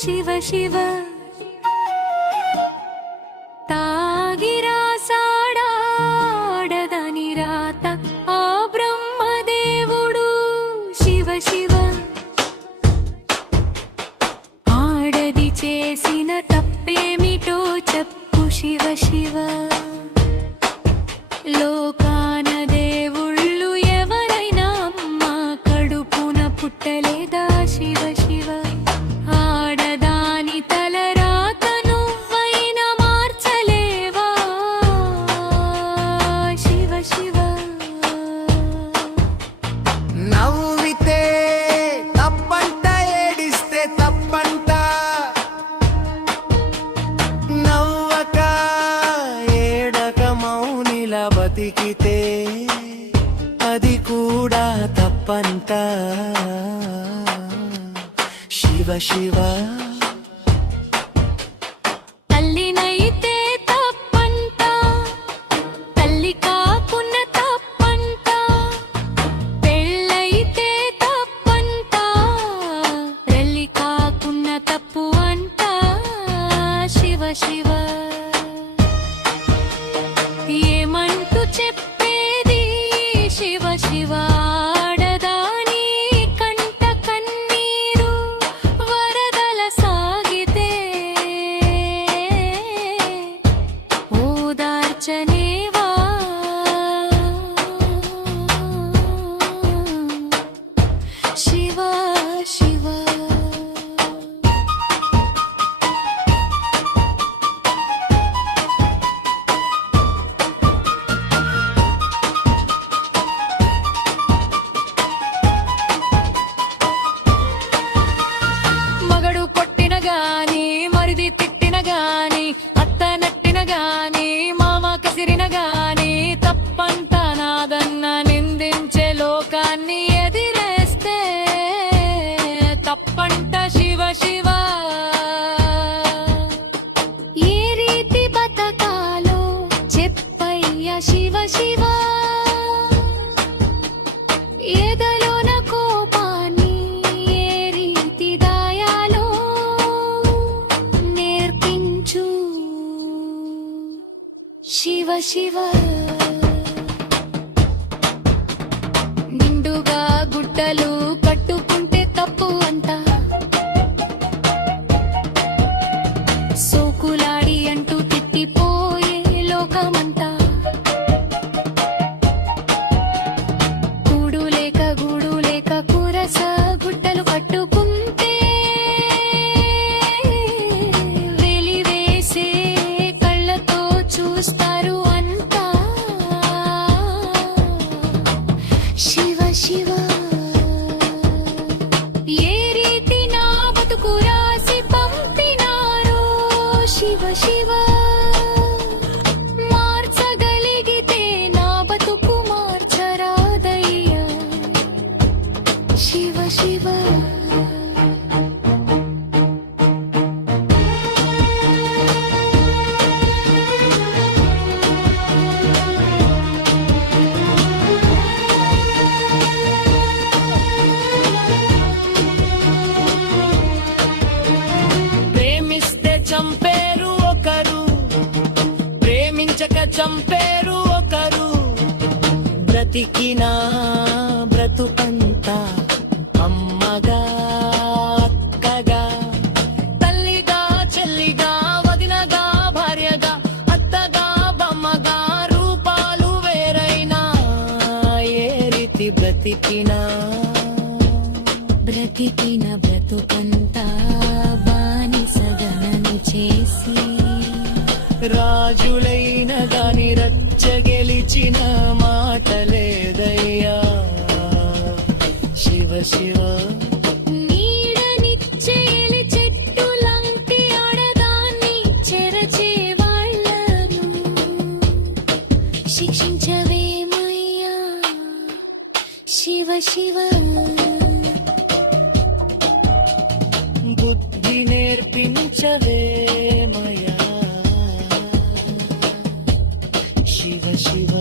శివ శివ తాగిరా సాడాడదని రాత ఆ బ్రహ్మదేవుడు శివ శివ ఆడది చేసిన తప్పేమిటో చెప్పు శివ శివ లోకాన దేవుళ్ళు ఎవరైనా అమ్మ కడుపున పుట్టలేదా శివ శివ ఆడదాని తలరాత నువ్వైనా మార్చలేవా శివ శివ నవ్వితే తప్పంట ఏడిస్తే తప్పంట నవ్వక ఏడక మౌనిల బతికితే అది కూడా తప్పంట శివ శివ తల్లినైతే తప్పంట తల్లి కాకున్న తప్పంట పెళ్ళైతే తప్పంట తల్లి కాకున్న తప్పు అంట శివ శివ ఏమంటూ చెప్పేది శివ శివ ఆడదాని కంట కన్నీరు వరదల సాగితే ఓదార్చనేవా శివ శివ మగడు కొట్టిన గాని మరిది తిట్టిన గాని అత్త నట్టిన గాని మామ కసిరిన గాని తప్పంతా నాదన్న నిందించే లోకాన్ని ఎదిరేస్తే తప్పంట శివ శివ ఏ రీతి బతకాలో చెప్పయ్య శివ శివ ఏదలోన కోపాన్ని ఏ రీతి దాయాలో నేర్పించు శివ శివ నిండుగా గుడ్డలు కట్టుకుంటే తప్పు అంట సోకులాడి అంటూ తిట్టిపోయే లోకమంతా గూడు లేక కురస గుట్టలు కట్టుకుంటే వెలివేసే కళ్ళతో చూస్తారు అంతా శివ శివ ఏ రీతి నా బతుకు రాసి పంపినారో శివ శివ మార్చగలిగితే నా బతుకు మార్చరాదయ్యా శివ శివ ప్రేమిస్తే చంపేరు ఒకరు ప్రేమించక చంపేరు ఒకరు బ్రతికినా బ్రతుకంతా అమ్మగా అక్కగా తల్లిగా చెల్లిగా వదినగా భార్యగా అత్తగా బమ్మగా రూపాలు వేరైనా ఏ రీతి బ్రతికినా బ్రతుకంతా బానిసగనను చేసి రాజులైన గాని రచ్చ గెలిచిన మాట లేదయ్యా శివ శివ నీడనిచ్చేలి చెట్టులాంటి ఆడదాన్ని చెరచే వాళ్ళను శిక్షించవేమయ్యా శివ శివ బుద్ధి నేర్పించవేమయా శివ శివ